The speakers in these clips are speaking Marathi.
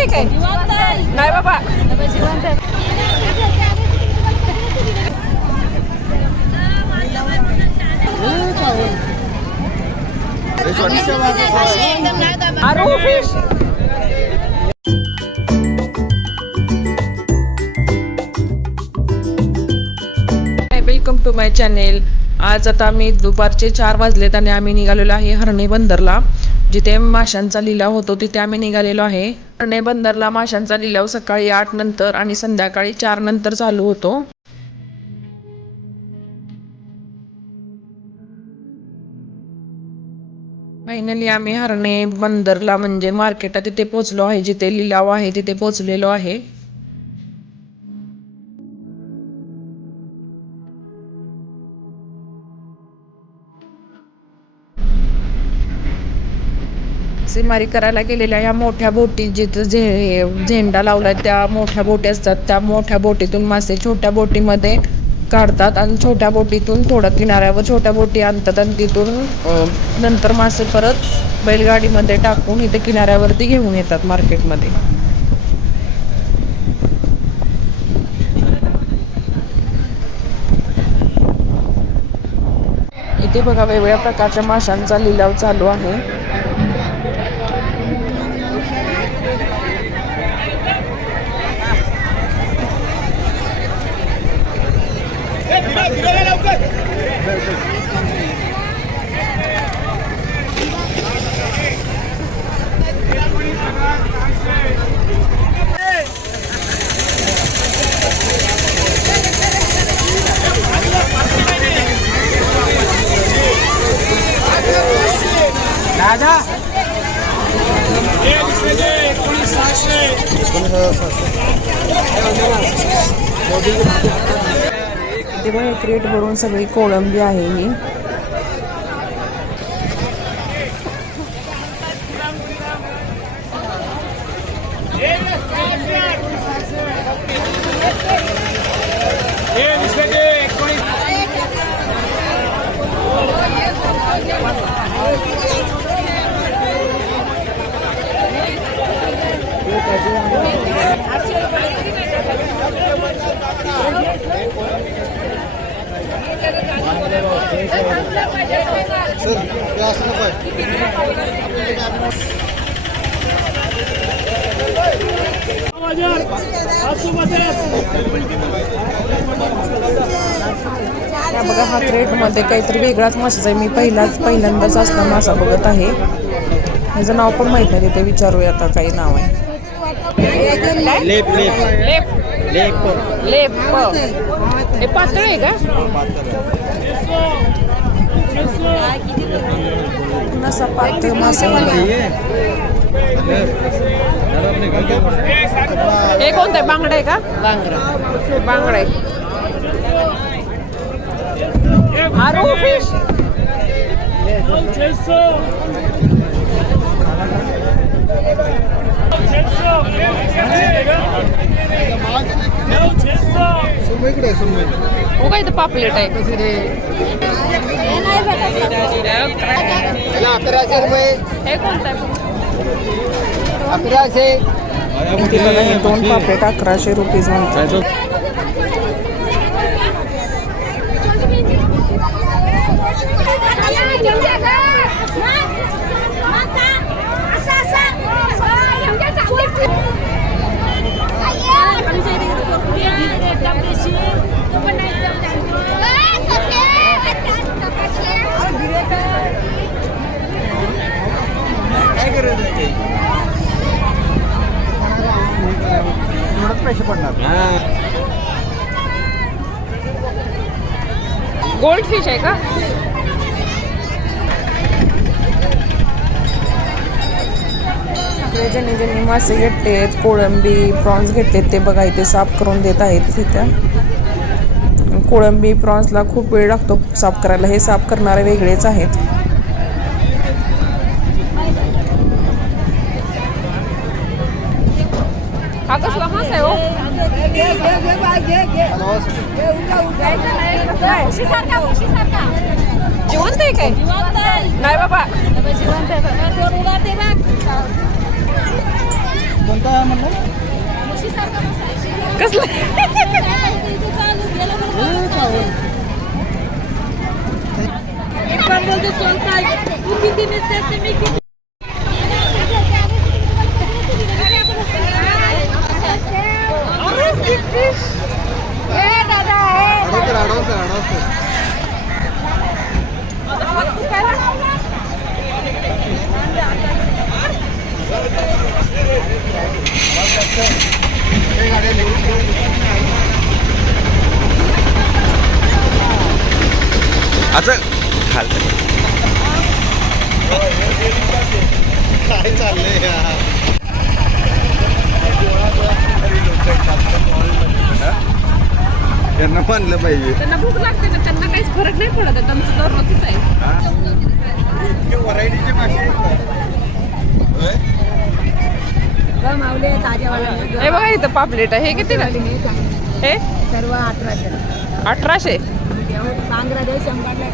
आहे काय? नाही बाबा. फिश वेलकम टू माय चॅनेल आज आता आम्ही दुपारचे चार वाजलेत आणि आम्ही निघालेलो आहे हरणे बंदरला. जिथे माशांचा लिलाव होतो तिथे आम्ही निघालेलो आहे. ठाणे बंदरला माशांचा लिलाव सकाळी आठ नंतर आणि संध्याकाळी चार नंतर चालू होतो. फायनली आम्ही हरणे बंदरला म्हणजे मार्केटात तिथे पोचलो आहे जिथे लिलाव आहे तिथे पोचलेलो आहे. मासेमारी करायला गेलेल्या या मोठ्या बोटी जिथं झे झेंडा लावला त्या मोठ्या बोटी असतात. त्या मोठ्या बोटीतून मासे छोट्या बोटीमध्ये काढतात आणि छोट्या बोटीतून थोडं किनाऱ्यावर छोट्या बोटी आणतात आणि तिथून नंतर मासे परत बैलगाडीमध्ये टाकून इथे किनाऱ्यावरती घेऊन येतात मार्केटमध्ये. इथे बघा वेगवेगळ्या प्रकारच्या माशांचा लिलाव चालू आहे. ते पण क्रिएट भरून सगळी कोळंबी आहे ही. बघा हा क्रेटमध्ये काहीतरी वेगळाच मासाचा आहे. मी पहिलाच पहिल्यांदाच असला मासा बघत आहे. ह्याचं नाव पण माहीत नाही तिथे विचारूया आता काही नाव आहे. लेप लेप. लेप. लेप. लेप. हे पातळ आहे का? पात्र पातळ मासा हे कोणतं? आहे बांगडा. आहे का बांगडा बांगडा आहे आरू फिश काय इथं पापलेट आहे. अकराशे रुपये. हे कोणतं आहे? अकराशे. इथे बघा हे दोन पापलेट अकराशे रुपीज म्हणतात एवढंच पैसे पडणार. गोल्ड फिश आहे का? ज्यांनी ज्यांनी मासे घेतलेत कोळंबी प्रॉन्स घेतलेत ते बघा इथे साफ करून देत आहेत तिथे कोळंबी प्रॉन्सला खूप वेळ लागतो साफ करायला. हे साफ करणारे वेगळेच आहेत. हा कसला मासा आहे हो? जिवंत आहे काय? नाही बाबा. कोणता आहे म्हणलं? कसलं? असं खालतं काय चाललंय यार त्यांना मानलं पाहिजे. त्यांना भूक लागते ना त्यांना काहीच फरक नाही पडत. त्यांचं दररोजच आहे. व्हरायटीचे मासे? हे बघा इथं पापलेट आहे. हे किती हे सर्व अठराशे. अठराशे बांगलादेश शंभरला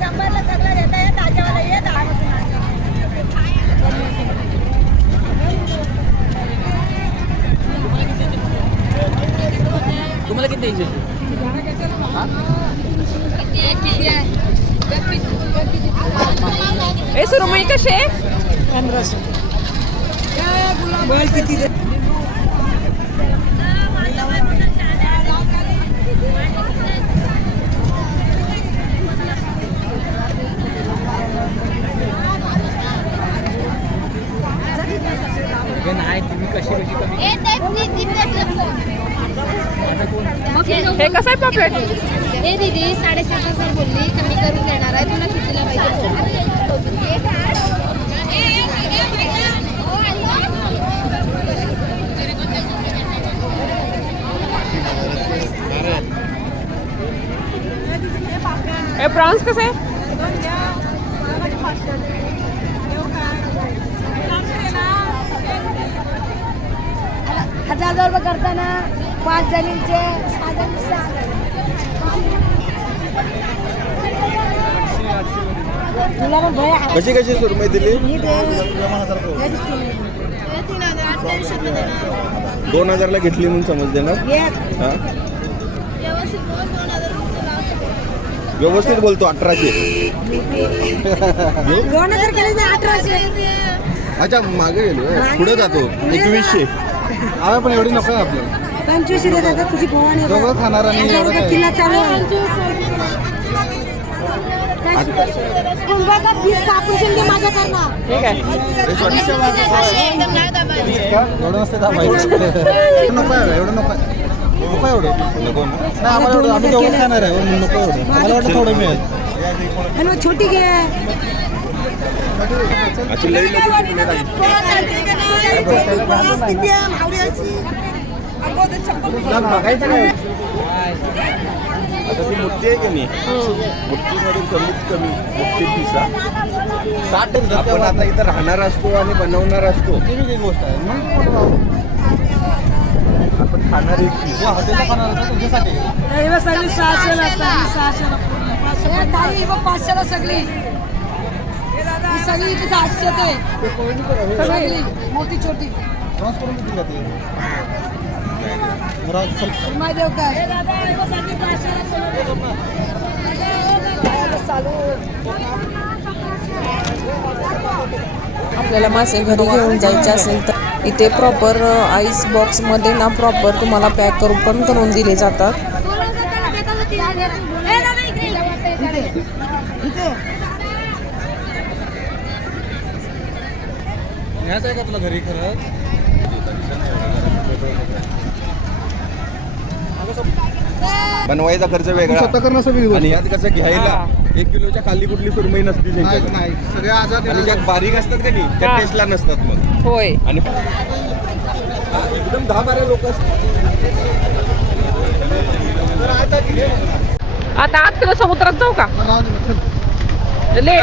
शंभरला सगळं देता येत ताज्यावाला येत तुम्हाला किती द्यायचे हे सुरमई कशी आहे नाही तुम्ही कशी कशी कमी हे कसं आहे पॉपलेट हे दीदी साडेसात हजार बोलली कमी करून देणार आहे तुला कितीला पाहिजे? हे प्रॉन्स कसं आहे हजार हजार रुपये करताना पाच जणींचे तुला पण भय आहे. कशी कशी सुरमई दिली ही दे. दोन हजारला घेतली म्हणून समजते ना एक. हा? व्यवस्थित दोन दोन हजार रुपये लावतो. व्यवस्थित बोलतो अठराशे दोन हजार केले तर अठराशे अच्छा मागे गेलो. पुढे जातो एकवीसशे आम्ही पण एवढी नको आहे आपल्याला पंचवीसशे देतात तुझी भवानी दोघं खाणार आणि एवढं रुपये काय? किलो चालू आहे कुंभाचा पीस कापून शिंदे माझ्या करणार ठीक आहे एकदम नाही दाबायचं. का? एवढं नसते दाबायचं एवढं नको आहे एवढं नको आहे नको एवढं. नको ना. नाही आम्हाला एवढं आम्ही दोघं खाणार आहे म्हणून नको एवढं. मला वाटतं थोडं मिळेल. आणि मग छोटी घे. अशी लई लई सुरमई लागली. बघायचं नाही. आता ती मूर्ती आहे की नाही? मूर्तीमध्ये कमीत कमी मूर्ती पिसा. साठ आपण आता इथं राहणार असतो आणि बनवणार असतो. ती गोष्ट आहे मग? आपण खाणार एक. या हॉटेलला खाणार होतं तुमच्यासाठी? सहाशेला सहाशेला ताई बघ पाचशेला सगळी. ही सगळी इथे सातशेत आहे. सगळी मोठी छोटी. करून ते. काय आपल्याला मासे घरी घेऊन जायचे असेल तर इथे प्रॉपर आईस बॉक्समध्ये ना प्रॉपर तुम्हाला पॅक करून पण करून दिले जातात. घरी बनवायचा खर्च वेगळा. स्वतः करणं सगळी गोष्ट. आणि यात कसं घ्यायला एक किलोच्या खाली कुठली सुरमई नसती नाही त्यांच्याकडे. नाही. सगळे आजार आणि ज्यात बारीक असतात का नाही त्या. टेस्टला नसतात मग. होय. आणि एकदम दहा बारा लोक आता आत तुला समुद्रात जाऊ का. ले.